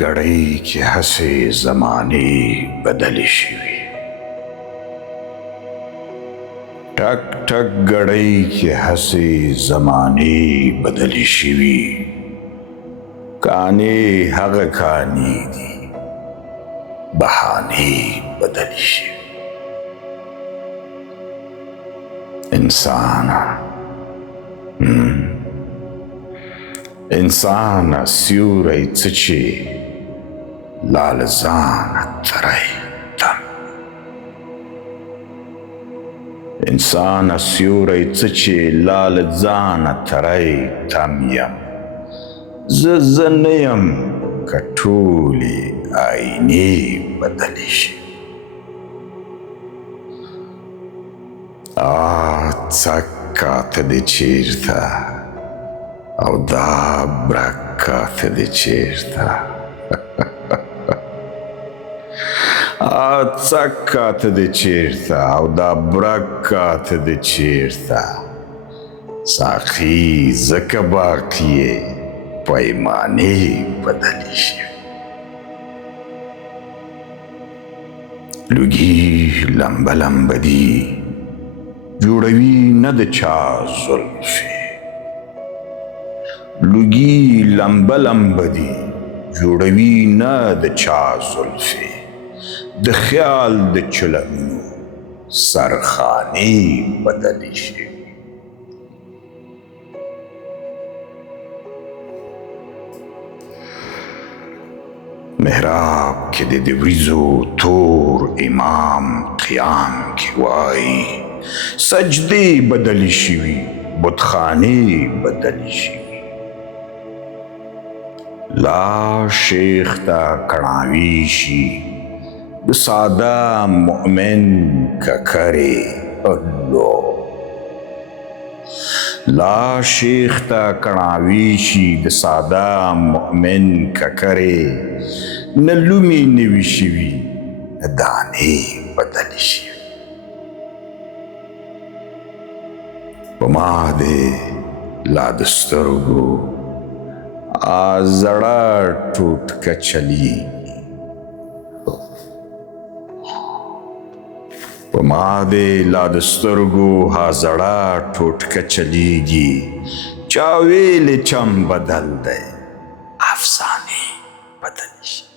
गड़ई के हंसे जमाने बदली शिवी। टक टक गड़ई के हंसे जमाने बदली शिवी। काने हग कानी दी बहाने बदली शिवी। इंसान सियूरई चचे लालजान तराई तम। इंसान सियूरई चचे लालजान तराई तम यम। ज़नयम कठोले आईने बदलिश। Cacat de certa, au da bracat de certa. Cacat de certa, au da bracat de certa. Sahi zakabakiye paimane badalish. Lugi lamba lamba di جوړوي نه د چا زلفې. لوګي لمبه لمبه دي جوړوي نه د چا زلفې. د خیال د چلمونو سرخانې بدلې شي. محراب کې د وریځو تور امام قیام کې وایي سجدे बदली शिवी बुतखाने बदली शिवी. ला शेख ता कणावीशी द सादा मोमिन का करे अल्लो. ला शेख ता कणावीशी द सादा मोमिन का करे नलुमी नवी शिवी दाने बदली शिवी. पमा दे लाद स्तरगो आजड़ा टूट के चली. पमा दे लाद स्तरगो आजड़ा टूट के चलीगी. चावेल चम बदल दे अफसाने बदलिश.